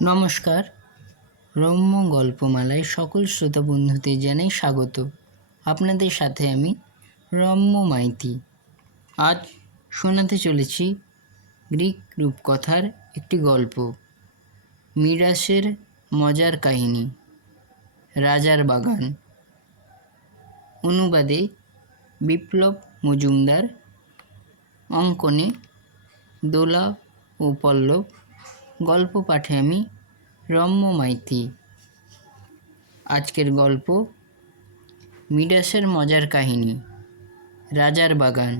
নমস্কার। রম্য গল্পমালায় সকল শ্রোতা বন্ধুদের জানাই স্বাগত। আপনাদের সাথে আমি রম্য মাইতি। আজ শোনাতে চলেছি গ্রিক রূপকথার একটি গল্প, মিডাসের মজার কাহিনী, রাজার বাগান। অনুবাদে বিপ্লব মজুমদার, অঙ্কনে দোলা ও পল্লব, গল্প পাঠে আমি রম্য মাইতি। আজকের গল্প মিডাসের মজার কাহিনী, রাজার বাগান।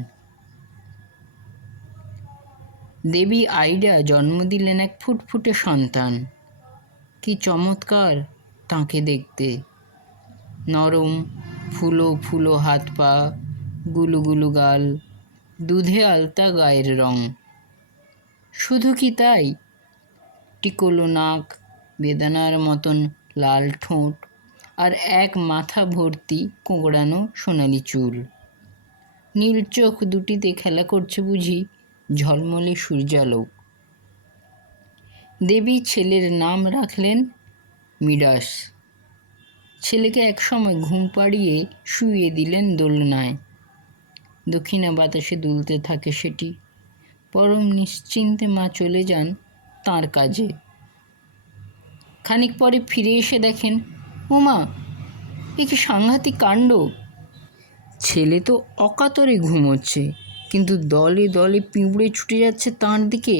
দেবী আইডা জন্ম দিলেন এক ফুটফুটে সন্তান। কি চমৎকার তাঁকে দেখতে! নরম ফুলো ফুলো হাত পা, গুলুগুলু গাল, দুধে আলতা গায়ের রং। শুধু কি তাই, টিকোলো নাক, বেদানার মতন লাল ঠোঁট, আর এক মাথা ভর্তি কোঁকড়ানো সোনালি চুল। নীল চোখ দুটিতে খেলা করছে বুঝি ঝলমলে সূর্যালোক। দেবী ছেলের নাম রাখলেন মিডাস। ছেলেকে একসময় ঘুম পাড়িয়ে শুইয়ে দিলেন দোলনায়। দক্ষিণা বাতাসে দুলতে থাকে সেটি। পরম নিশ্চিন্তে মা চলে যান তাঁর কাজে। খানিক পরে ফিরে এসে দেখেন, ওমা, এ কি সাংঘাতিক কাণ্ড! ছেলে তো অকাতরে ঘুমোচ্ছে, কিন্তু দলে দলে পিঁপড়ে ছুটে যাচ্ছে তাঁর দিকে।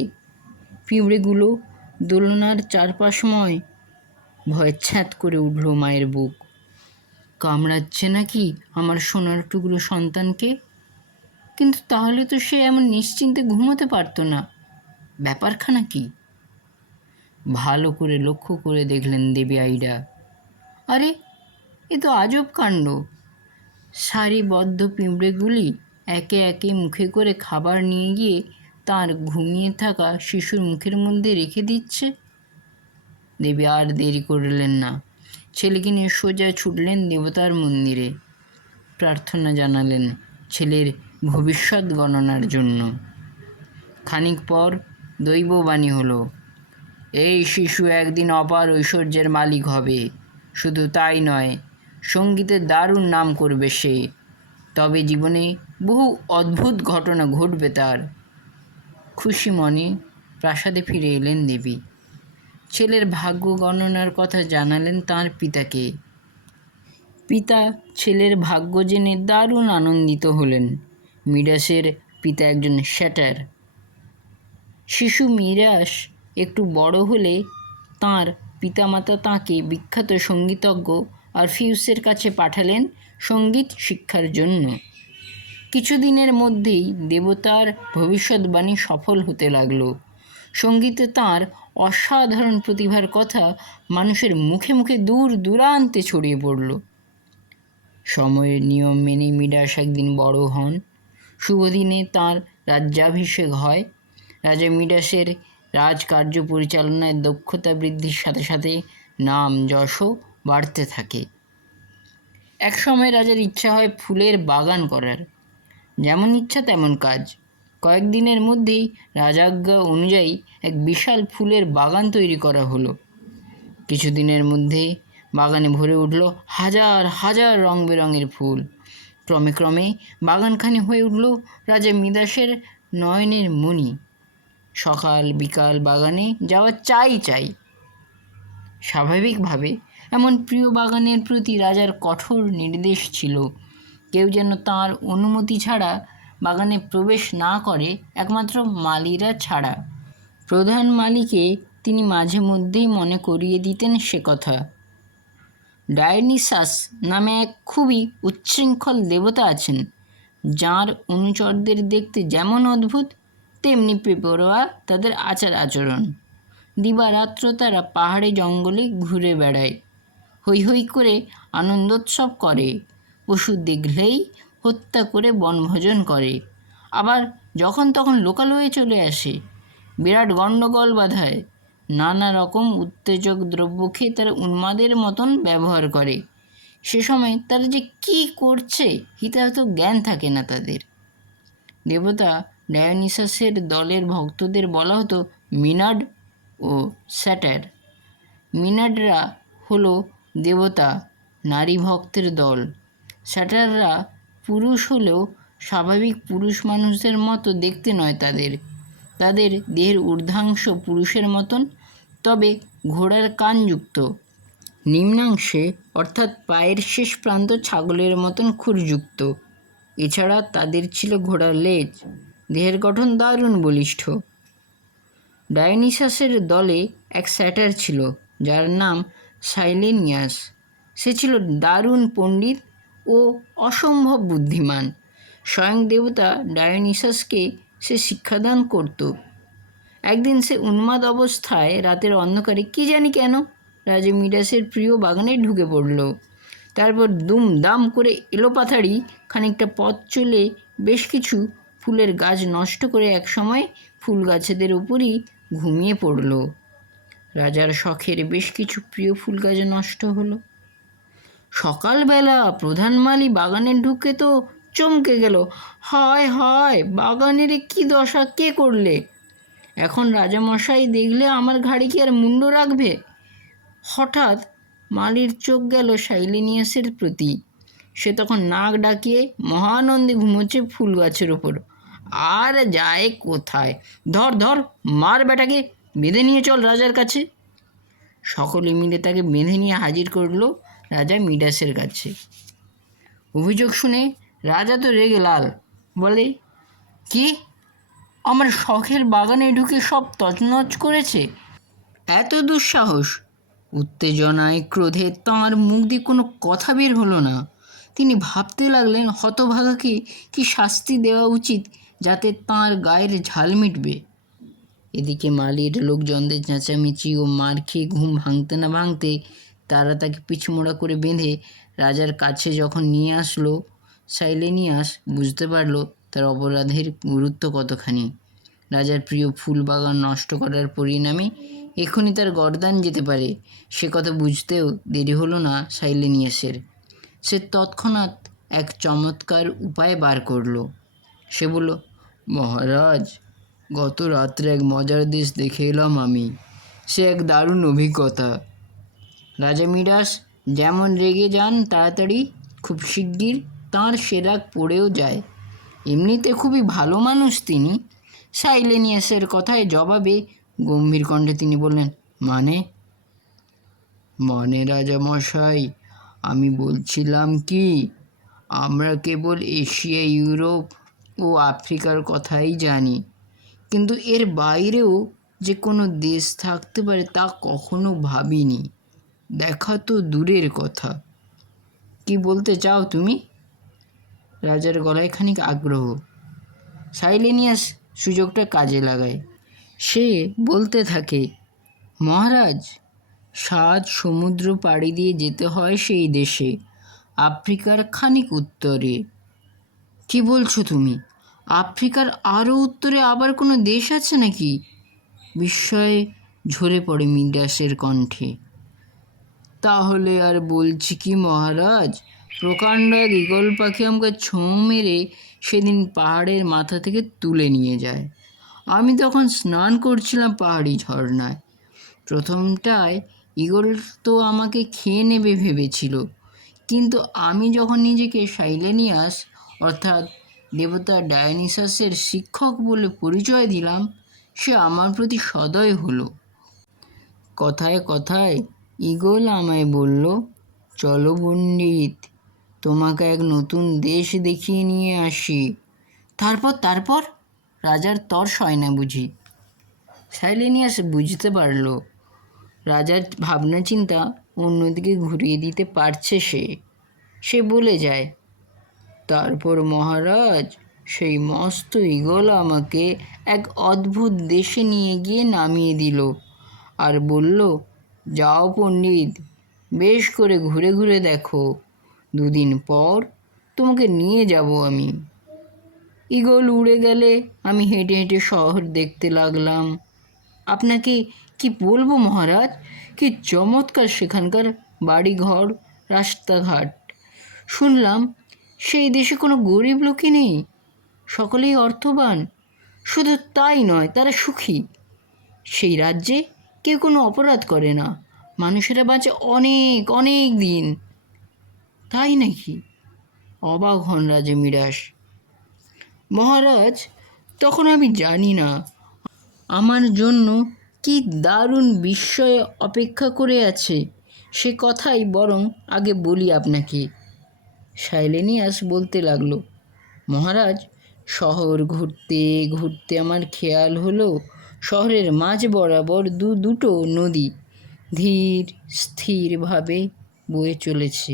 পিঁপড়েগুলো দোলনার চারপাশময়। ভয়ে ছ্যাঁত করে উঠল মায়ের বুক। কামড়াচ্ছে নাকি আমার সোনার টুকরো সন্তানকে? কিন্তু তাহলে তো সে এমন নিশ্চিন্তে ঘুমোতে পারতো না। ব্যাপারখানা কি? ভালো করে লক্ষ্য করে দেখলেন দেবী আইডা। আরে, এ তো আজব কাণ্ড! সারিবদ্ধ পিঁপড়েগুলি একে একে মুখে করে খাবার নিয়ে গিয়ে তার ঘুমিয়ে থাকা শিশুর মুখের মধ্যে রেখে দিচ্ছে। দেবী আর দেরি করলেন না। ছেলেকে নিয়ে সোজা ছুটলেন দেবতার মন্দিরে। প্রার্থনা জানালেন ছেলের ভবিষ্যৎ গণনার জন্য। খানিক পর দৈববাণী হলো, এই শিশু একদিন অপার ঐশ্বর্যের মালিক হবে। শুধু তাই নয়, সঙ্গীতের দারুণ নাম করবে সে। তবে জীবনে বহু অদ্ভুত ঘটনা ঘটবে তার। খুশি মনে প্রাসাদে ফিরে এলেন দেবী। ছেলের ভাগ্য গণনার কথা জানালেন তাঁর পিতাকে। পিতা ছেলের ভাগ্য জেনে দারুণ আনন্দিত হলেন। মিডাসের পিতা একজন স্যাটার। শিশু মিডাস একটু বড় হলে তাঁর পিতামাতা তাঁকে বিখ্যাত সঙ্গীতজ্ঞ অরফিউসের কাছে পাঠালেন সঙ্গীত শিক্ষার জন্য। কিছুদিনের মধ্যেই দেবতার ভবিষ্যৎবাণী সফল হতে লাগলো। সঙ্গীতে তাঁর অসাধারণ প্রতিভার কথা মানুষের মুখে মুখে দূর দূরান্তে ছড়িয়ে পড়ল। সময়ের নিয়ম মেনে মিডাস একদিন বড় হন। শুভদিনে তাঁর রাজ্যাভিষেক হয়। রাজা মিডাসের রাজকার্য পরিচালনায় দক্ষতা বৃদ্ধির সাথে সাথে নাম যশও বাড়তে থাকে। একসময় রাজার ইচ্ছা হয় ফুলের বাগান করার। যেমন ইচ্ছা তেমন কাজ। কয়েকদিনের মধ্যেই রাজাজ্ঞা অনুযায়ী এক বিশাল ফুলের বাগান তৈরি করা হলো। কিছুদিনের মধ্যে বাগানে ভরে উঠল হাজার হাজার রং বেরঙের ফুল। ক্রমে ক্রমে বাগানখানি হয়ে উঠল রাজা মিডাসের নয়নের মণি। সকাল বিকাল বাগানে যাওয়া চাই। স্বাভাবিকভাবে এমন প্রিয় বাগানের প্রতি রাজার কঠোর নির্দেশ ছিল, কেউ যেন তাঁর অনুমতি ছাড়া বাগানে প্রবেশ না করে, একমাত্র মালিরা ছাড়া। প্রধান মালিকে তিনি মাঝে মধ্যেই মনে করিয়ে দিতেন সে কথা। ডায়োনিসাস নামে এক খুবই উচ্ছৃঙ্খল দেবতা আছেন, যাঁর অনুচরদের দেখতে যেমন অদ্ভুত তেমনি বেপরোয়া তাদের আচার আচরণ। দিবারাত্র তারা পাহাড়ে জঙ্গলে ঘুরে বেড়ায়, হৈ হৈ করে আনন্দোৎসব করে, পশু দেখলেই হত্যা করে বনভোজন করে, আবার যখন তখন লোকালয়ে চলে আসে, বিরাট গণ্ডগোল বাধায়। নানা রকম উত্তেজক দ্রব্য খেয়ে তারা উন্মাদের মতন ব্যবহার করে। সে সময় তারা যে কী করছে হিতাহিত জ্ঞান থাকে না তাদের। দেবতা ডায়োনিসাসের দলের ভক্তদের বলা হতো মিনাড ও স্যাটার। মিনাররা হলো দেবতা, নারী ভক্তের দল। স্যাটাররা পুরুষ হলেও স্বাভাবিক পুরুষ মানুষদের মতো দেখতে নয় তাদের। তাদের দেহের ঊর্ধ্বাংশ পুরুষের মতন, তবে ঘোড়ার কানযুক্ত। নিম্নাংশে অর্থাৎ পায়ের শেষ প্রান্ত ছাগলের মতন খুরযুক্ত। এছাড়া তাদের ছিল ঘোড়ার লেজ। দেহের গঠন দারুণ বলিষ্ঠ। ডায়োনিসাসের দলে এক স্যাটার ছিল, যার নাম সাইলেনিয়াস। সে ছিল দারুণ পণ্ডিত ও অসম্ভব বুদ্ধিমান। স্বয়ং দেবতা ডায়োনিসাসকে সে শিক্ষাদান করত। একদিন সে উন্মাদ অবস্থায় রাতের অন্ধকারে কি জানি কেন রাজা মিডাসের প্রিয় বাগানে ঢুকে পড়ল। তারপর দুমদাম করে এলোপাথাড়ি খানিকটা পথ চলে বেশ কিছু ফুলের গাছ নষ্ট করে একসময় ফুল গাছেদের উপরই ঘুমিয়ে পড়ল। রাজার শখের বেশ কিছু প্রিয় ফুল গাছ নষ্ট হলো। সকালবেলা প্রধান মালি বাগানে ঢুকে তো চমকে গেল। হায় হায়, বাগানের কি দশা কে করলে? এখন রাজামশাই দেখলে আমার ঘাড়ে কি আর মুন্ড রাখবে? হঠাৎ মালির চোখ গেল সাইলেনিয়াসের প্রতি। সে তখন নাক ডাকিয়ে মহানন্দে ঘুমোচ্ছে ফুল গাছের ওপর। আর যায় কোথায়? ধর ধর, মার বেটাকে, বেঁধে নিয়ে চল রাজার কাছে। সকলে মিলে তাকে বেঁধে নিয়ে হাজির করলো রাজা মিডাসের কাছে। অভিযোগ শুনে রাজা তো রেগে লাল। বলে, কি, আমার শখের বাগানে ঢুকে সব তছনছ করেছে? এত দুঃসাহস! উত্তেজনায় ক্রোধে তাঁর মুখ দিয়ে কোনো কথা বের হলো না। তিনি ভাবতে লাগলেন হতভাগাকে কি শাস্তি দেওয়া উচিত যাতে তাঁর গায়ের ঝাল মিটবে। এদিকে মালির লোকজনদের চেঁচামেচি ও মার খেয়ে ঘুম ভাঙতে না ভাঙতে তারা তাকে পিছমোড়া করে বেঁধে রাজার কাছে যখন নিয়ে আসলো, সাইলেনিয়াস বুঝতে পারল তার অপরাধের গুরুত্ব কতখানি। রাজার প্রিয় ফুল বাগান নষ্ট করার পরিণামে এখনই তার গর্দান যেতে পারে, সে কথা বুঝতেও দেরি হলো না সাইলেনিয়াসের। সে তৎক্ষণাৎ এক চমৎকার উপায় বার করল। সে বলল, মহারাজ, গত রাত্রে এক মজার দেশ দেখে এলাম আমি। সে এক দারুণ অভিজ্ঞতা। রাজা মিডাস যেমন রেগে যান তাড়াতাড়ি, খুব শিগগির তাঁর সে রাগ পড়েও যায়। এমনিতে খুবই ভালো মানুষ তিনি। সাইলেনিয়াসের কথায় জবাবে গম্ভীর কণ্ঠে তিনি বললেন, মানে রাজামশাই, আমি বলছিলাম কি, আমরা কেবল এশিয়া, ইউরোপ ও আফ্রিকার কথাই জানি, কিন্তু এর বাইরেও যে কোনো দেশ থাকতে পারে তা কখনো ভাবিনি। দেখা তো দূরের কথা। কি বলতে চাও তুমি? রাজার গলায় খানিক আগ্রহ। সাইলেনিয়াস সুযোগটা কাজে লাগায়। সে বলতে থাকে, মহারাজ, 7 সমুদ্র পাড়ি দিয়ে যেতে হয় সেই দেশে, আফ্রিকার খানিক উত্তরে। কি বলছো তুমি? আফ্রিকার আরও উত্তরে আবার কোনো দেশ আছে নাকি? বিস্ময়ে ঝরে পড়ে মিডাসের কণ্ঠে। তাহলে আর বলছি কি মহারাজ, প্রকাণ্ড এক ঈগল পাখি আমাকে ছোঁ মেরে সেদিন পাহাড়ের মাথা থেকে তুলে নিয়ে যায়। আমি তখন স্নান করছিলাম পাহাড়ি ঝর্ণায়। প্রথমটায় ঈগল তো আমাকে খেয়ে নেবে ভেবেছিল, কিন্তু আমি যখন নিজেকে সাইলেনিয়াস অর্থাৎ দেবতা ডায়োনিসাসের শিক্ষক বলে পরিচয় দিলাম, সে আমার প্রতি সদয় হলো। কথায় কথায় ঈগল আমায় বলল, চলো পণ্ডিত, তোমাকে এক নতুন দেশ দেখিয়ে নিয়ে আসি। তারপর রাজার তর সয় না বুঝি। সাইলেনিয়াস বুঝতে পারল রাজার ভাবনা চিন্তা অন্যদিকে ঘুরিয়ে দিতে পারছে সে বলে যায়, তারপর মহারাজ, সেই মস্ত ঈগল আমাকে এক অদ্ভুত দেশে নিয়ে গিয়ে নামিয়ে দিল আর বলল, যাও পণ্ডিত, বেশ করে ঘুরে ঘুরে দেখো, 2 দিন পর তোমাকে নিয়ে যাব আমি। ঈগল উড়ে গেলে আমি হেঁটে হেঁটে শহর দেখতে লাগলাম। আপনাকে কি বলবো মহারাজ, কি চমৎকার সেখানকার বাড়িঘর, রাস্তাঘাট। শুনলাম সেই দেশে কোনো গরিব লোকই নেই, সকলেই অর্থবান। শুধু তাই নয়, তারা সুখী। সেই রাজ্যে কেউ কোনো অপরাধ করে না, মানুষেরা বাঁচে অনেক অনেক দিন। তাই নাকি? অবাক হন রাজা মিরাস। মহারাজ, তখন আমি জানি না আমার জন্য কি দারুণ বিস্ময়ে অপেক্ষা করে আছে, সে কথাই বরং আগে বলি আপনাকে। সাইলেনিয়াস বলতে লাগলো, মহারাজ, শহর ঘুরতে ঘুরতে আমার খেয়াল হলো শহরের মাঝ বরাবর দুটো নদী ধীর স্থিরভাবে বয়ে চলেছে,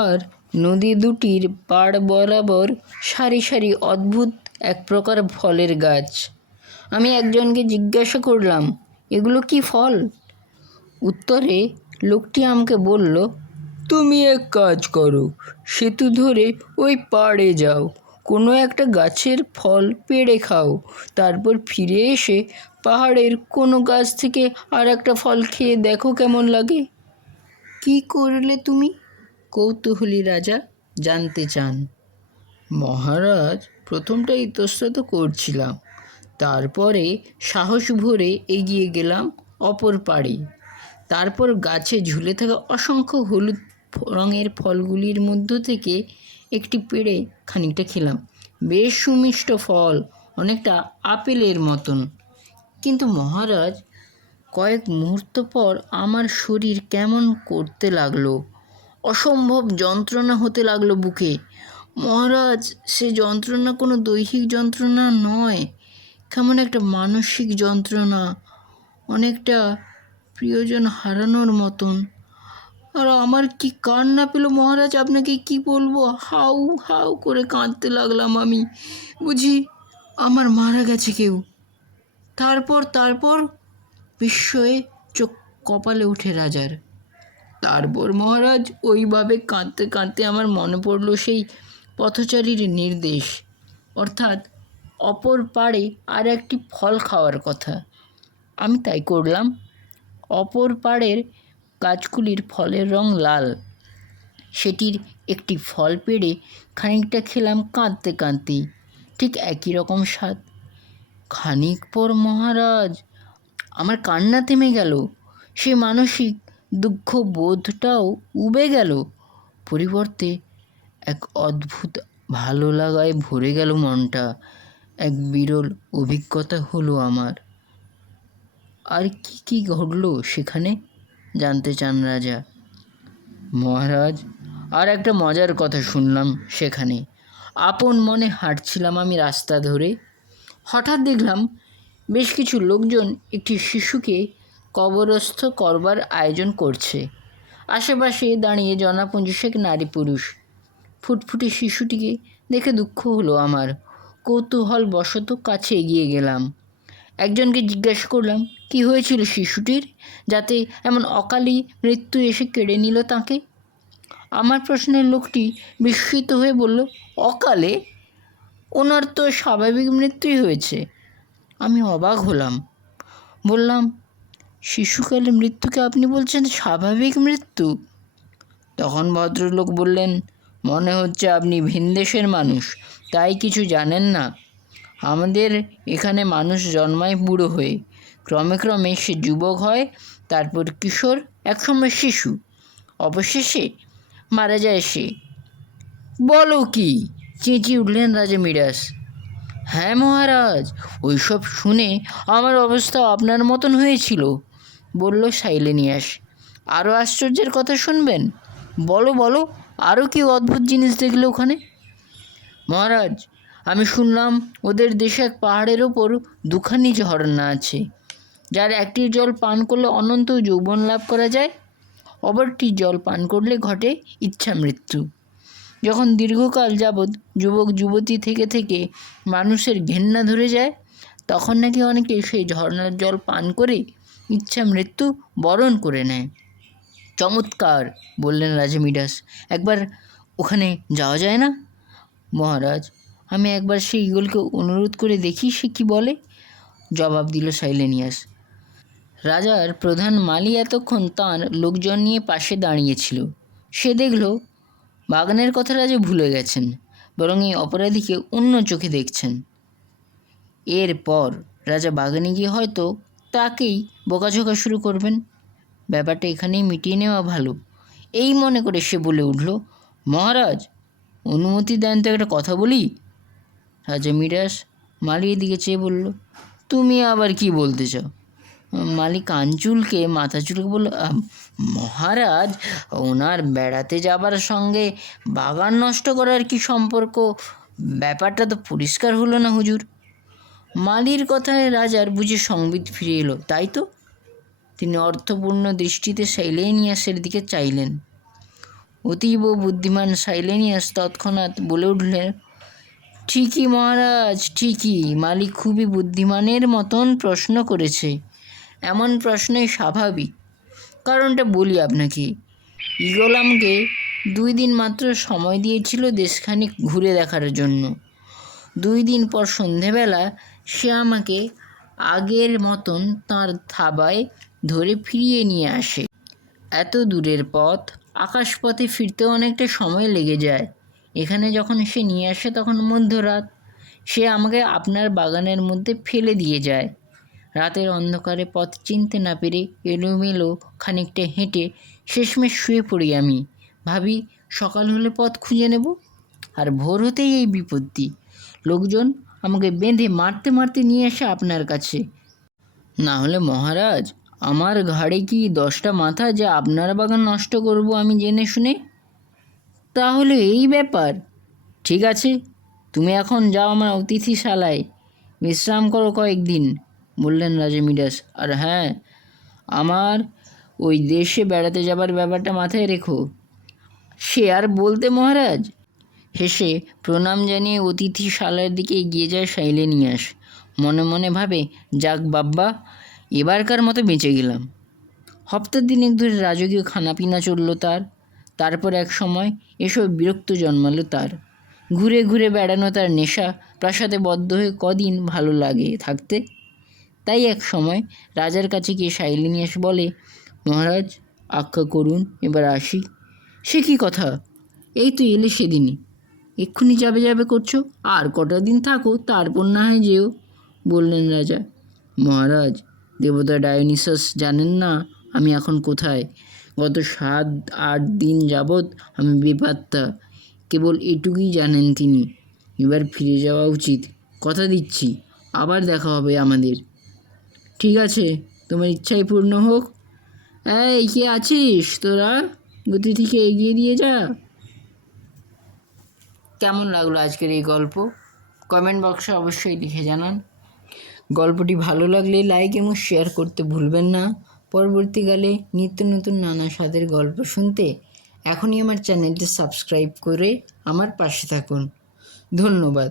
আর নদী দুটির পাড় বরাবর সারি সারি অদ্ভুত এক প্রকার ফলের গাছ। আমি একজনকে জিজ্ঞাসা করলাম, এগুলো কি ফল? উত্তরে লোকটি আমাকে বলল, তুমি এক কাজ করো, সেতু ধরে ওই পাড়ে যাও, কোনো একটা গাছের ফল পেড়ে খাও, তারপর ফিরে এসে পাহাড়ের কোনো গাছ থেকে আর একটা ফল খেয়ে দেখো কেমন লাগে। কি করলে তুমি? কৌতূহলী রাজা জানতে চান। মহারাজ, প্রথমটা ইতস্তত করছিলাম, তারপরে সাহস ভরে এগিয়ে গেলাম অপর পাড়ে। তারপর গাছে ঝুলে থাকা অসংখ্য হলুদ রঙের ফলগুলির মধ্য থেকে একটি পেড়ে খানিকটা খেলাম। বেশ সুমিষ্ট ফল, অনেকটা আপেলের মতন। কিন্তু মহারাজ, কয়েক মুহূর্ত পর আমার শরীর কেমন করতে লাগলো, অসম্ভব যন্ত্রণা হতে লাগলো বুকে। মহারাজ, সে যন্ত্রণা কোনো দৈহিক যন্ত্রণা নয়, কেমন একটা মানসিক যন্ত্রণা, অনেকটা প্রিয়জন হারানোর মতন। আর আমার কি কান্না পেল মহারাজ, আপনাকে কি বলবো, হাউ হাউ করে কাঁদতে লাগলাম আমি, বুঝি আমার মারা গেছে কেউ। তারপর বিস্ময়ে চোখ কপালে উঠে রাজার। তারপর মহারাজ, ওইভাবে কাঁদতে কাঁদতে আমার মনে পড়ল সেই পথচারীর নির্দেশ, অর্থাৎ অপর পাড়ে আর একটি ফল খাওয়ার কথা। আমি তাই করলাম। অপর পাড়ের গাছগুলির ফলের রং লাল। সেটির একটি ফল পেড়ে খানিকটা খেলাম কাঁদতে কাঁদতেই, ঠিক একই রকম স্বাদ। খানিক পর মহারাজ, আমার কান্না থেমে গেল, সে মানসিক দুঃখ বোধটাও উবে গেল, পরিবর্তে এক অদ্ভুত ভালো লাগায় ভরে গেল মনটা। এক বিরল অভিজ্ঞতা হলো আমার। আর কি কি ঘটলো সেখানে, জানতে চান রাজা। মহারাজ, আর একটা মজার কথা শুনলাম সেখানে। আপন মনে হাঁটছিলাম আমি রাস্তা ধরে, হঠাৎ দেখলাম বেশ কিছু লোকজন একটি শিশুকে কবরস্থ করবার আয়োজন করছে। আশেপাশে দাঁড়িয়ে জনাপুঞ্জিশেক নারী পুরুষ। ফুটফুটে শিশুটিকে দেখে দুঃখ হলো আমার। কৌতূহল বশত কাছে এগিয়ে গেলাম। একজনকে জিজ্ঞাসা করলাম, কি হয়েছিল শিশুটির, যাতে এমন অকালে মৃত্যু এসে কেড়ে নিল তাকে? আমার প্রশ্নের লোকটি বিস্মিত হয়ে বলল, অকালে? ওনার তো স্বাভাবিক মৃত্যুই হয়েছে। আমি অবাক হলাম, বললাম, শিশুকালে মৃত্যুকে আপনি বলছেন স্বাভাবিক মৃত্যু? তখন ভদ্রলোক বললেন, মনে হচ্ছে আপনি ভিনদেশের মানুষ, তাই কিছু জানেন না। আমাদের এখানে মানুষ জন্মায় বুড়ো হয়ে, ক্রমে ক্রমে সে যুবক হয়, তারপর কিশোর, একসময় শিশু, অবশেষে মারা যায় সে। বলো কি? চেঁচিয়ে উঠলেন রাজা মিরাস। হ্যাঁ মহারাজ, ওইসব শুনে আমার অবস্থা আপনার মতন হয়েছিল, বলল সাইলেনিয়াস। আরও আশ্চর্যের কথা শুনবেন? বলো বলো, আরও কি অদ্ভুত জিনিস দেখলে ওখানে? মহারাজ, আমি শুনলাম ওদের দেশে এক পাহাড়ের ওপর দুখানি ঝর্ণা আছে, যার একটির জল পান করলে অনন্ত যৌবন লাভ করা যায়, অপরটির জল পান করলে ঘটে ইচ্ছা মৃত্যু। যখন দীর্ঘকাল যাবৎ যুবক যুবতী থেকে থেকে মানুষের ঘেন্না ধরে যায়, তখন নাকি অনেকে সেই ঝর্ণার জল পান করে ইচ্ছা মৃত্যু বরণ করে নেয়। চমৎকার, বললেন রাজা মিডাস। একবার ওখানে যাওয়া যায় না? মহারাজ, আমি একবার সেই ঈগলকে অনুরোধ করে দেখি সে কি বলে, জবাব দিল সাইলেনিয়াস। রাজার প্রধান মালি এতক্ষণ তাঁর লোকজন নিয়ে পাশে দাঁড়িয়েছিল। সে দেখল বাগানের কথা রাজা ভুলে গেছেন, বরং এই অপরাধীকে অন্য চোখে দেখছেন। এরপর রাজা বাগানে গিয়ে হয়তো তাকেই বকাঝকা শুরু করবেন। ব্যাপারটা এখানেই মিটিয়ে নেওয়া ভালো। এই মনে করে সে বলে উঠল, মহারাজ অনুমতি দেন তো একটা কথা বলি। রাজা মিরাস মালির দিকে চেয়ে বলল, তুমি আবার কি বলতে চাও? মালি কান চুলকে মাথা চুলকে বলল, মহারাজ ওনার বেড়াতে যাবার সঙ্গে বাগান নষ্ট করার কি সম্পর্ক? ব্যাপারটা তো পরিষ্কার হলো না হুজুর। মালির কথায় রাজার বুঝি সংবিত ফিরে এলো, তাই তো? তিনি অর্থপূর্ণ দৃষ্টিতে সাইলেনিয়াসের দিকে চাইলেন। অতীব বুদ্ধিমান সাইলেনিয়াস তৎক্ষণাৎ বলে উঠলেন, ঠিকই মহারাজ, ঠিকই। মালিক খুবই বুদ্ধিমানের মতন প্রশ্ন করেছে। এমন প্রশ্নই স্বাভাবিক। কারণটা বলি আপনাকে। ঈগল আমাকে 2 দিন মাত্র সময় দিয়েছিল দেশখানিক ঘুরে দেখার জন্য। 2 দিন পর সন্ধেবেলা সে আমাকে আগের মতন তার থাবায় ধরে ফিরিয়ে নিয়ে আসে। এত দূরের পথ, আকাশপথে ফিরতে অনেকটা সময় লেগে যায়। এখানে যখন সে নিয়ে আসে তখন মধ্যরাত। সে আমাকে আপনার বাগানের মধ্যে ফেলে দিয়ে যায়। রাতের অন্ধকারে পথ চিনতে না পেরে এলোমেলো খানিকটা হেঁটে শেষমেশ শুয়ে পড়ি আমি। ভাবি সকাল হলে পথ খুঁজে নেব। আর ভোর হতেই এই বিপত্তি। লোকজন আমাকে বেঁধে মারতে মারতে নিয়ে আসে আপনার কাছে। না হলে মহারাজ আমার ঘাড়ে কি 10টা মাথা যে আপনার বাগান নষ্ট করব আমি জেনে শুনে? তাহলে এই ব্যাপার। ঠিক আছে, তুমি এখন যাও আমার অতিথিশালায়, বিশ্রাম করো কয়েকদিন, বললেন রাজা মিডাস। আর হ্যাঁ, আমার ওই দেশে বেড়াতে যাবার ব্যাপারটা মাথায় রেখো। সে আর বলতে মহারাজ। হেসে প্রণাম জানিয়ে অতিথিশালার দিকে এগিয়ে যায় সাইলেনিয়াস। মনে মনে ভাবে, যাক বাব্বা, এবারকার মতো বেঁচে গেলাম। হপ্তার দিনেক ধরে রাজকীয় খানাপিনা চলল তার। তারপর এক সময় এসব বিরক্ত জন্মালো তার। ঘুরে ঘুরে বেড়ানো তার নেশা। প্রাসাদে বদ্ধ হয়ে কদিন ভালো লাগে থাকতে। তাই এক সময় রাজার কাছে গিয়ে সাইলেনিয়াস বলে, মহারাজ আজ্ঞা করুন, এবার আসি। সে কি কথা? এই তো এলে সেদিনই, এক্ষুনি যাবে যাবে করছো। আর কটা দিন থাকো, তারপর না হয় যেও, বললেন রাজা। মহারাজ, দেবতা ডায়োনিসাস জানেন না আমি এখন কোথায়। গত 7-8 দিন যাবৎ আমি বেপাত্তা, কেবল এটুকুই জানেন তিনি। এবার ফিরে যাওয়া উচিত, কথা দিচ্ছি আবার দেখা হবে আমাদের। ঠিক আছে, তোমার ইচ্ছাই পূর্ণ হোক। এই কে আছিস তোরা? গতি থেকে এগিয়ে দিয়ে যা। কেমন লাগলো আজকের এই গল্প? কমেন্ট বক্সে অবশ্যই লিখে জানান। গল্পটি ভালো লাগলে লাইক এবং শেয়ার করতে ভুলবেন না। পরবর্তীকালে নিত্য নতুন নানা স্বাদের গল্প শুনতে এখনই আমার চ্যানেলটি সাবস্ক্রাইব করে আমার পাশে থাকুন। ধন্যবাদ।